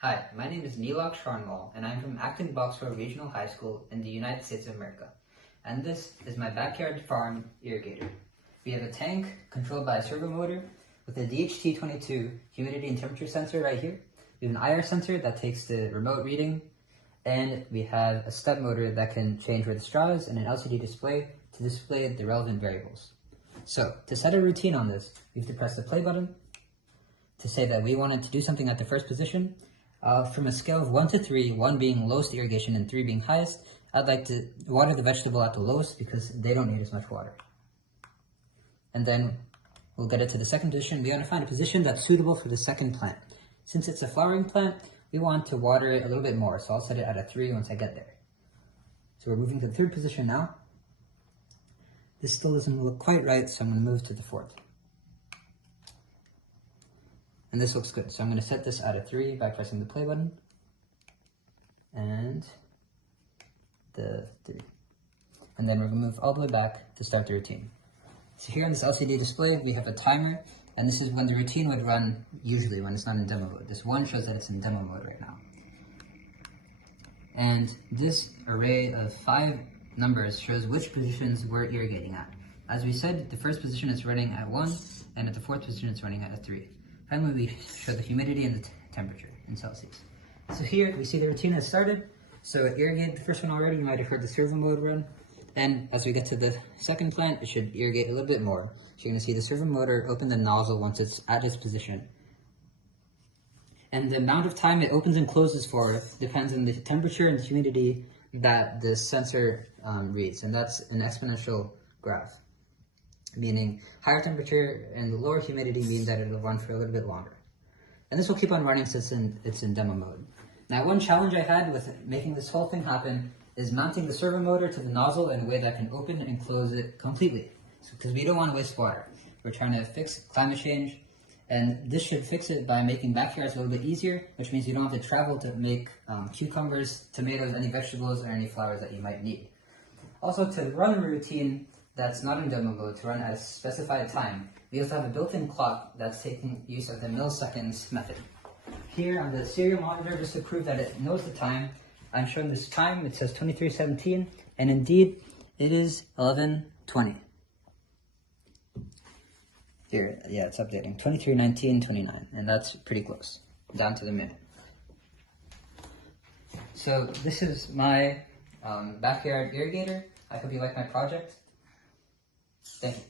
Hi, my name is Neelak Sharnwal, and I'm from Acton-Boxborough Regional High School in the United States of America. And this is my backyard farm irrigator. We have a tank controlled by a servo motor with a DHT22 humidity and temperature sensor right here. We have an IR sensor that takes the remote reading, and we have a step motor that can change where the straw is and an LCD display to display the relevant variables. So, to set a routine on this, we have to press the play button to say that we wanted to do something at the first position. From a scale of 1 to 3, 1 being lowest irrigation and 3 being highest, I'd like to water the vegetable at the lowest because they don't need as much water. And then we'll get it to the second position. We want to find a position that's suitable for the second plant. Since it's a flowering plant, we want to water it a little bit more, so I'll set it at a 3 once I get there. So we're moving to the third position now. This still doesn't look quite right, so I'm going to move to the fourth. And this looks good, so I'm going to set this at a 3 by pressing the play button, and the 3. And then we're going to move all the way back to start the routine. So here on this LCD display, we have a timer, and this is when the routine would run, usually when it's not in demo mode. This one shows that it's in demo mode right now. And this array of 5 numbers shows which positions we're irrigating at. As we said, the first position is running at 1, and at the fourth position it's running at a 3. Finally, we show the humidity and the temperature in Celsius. So here, we see the routine has started. So it irrigated the first one already. You might have heard the servo mode run. And as we get to the second plant, it should irrigate a little bit more. So you're going to see the servo motor open the nozzle once it's at its position. And the amount of time it opens and closes for depends on the temperature and the humidity that the sensor reads. And that's an exponential graph, meaning higher temperature and lower humidity mean that it'll run for a little bit longer. And this will keep on running since it's in demo mode. Now, one challenge I had with making this whole thing happen is mounting the servo motor to the nozzle in a way that can open and close it completely. Because we don't want to waste water. We're trying to fix climate change, and this should fix it by making backyards a little bit easier, which means you don't have to travel to make cucumbers, tomatoes, any vegetables, or any flowers that you might need. Also, to run a routine that's not in demo mode, to run at a specified time, we also have a built-in clock that's taking use of the milliseconds method. Here on the serial monitor, just to prove that it knows the time, I'm showing this time. It says 23:17, and indeed, it is 11:20. Here, yeah, it's updating. 23:19:29, and that's pretty close, down to the minute. So this is my backyard irrigator. I hope you like my project. Thank you.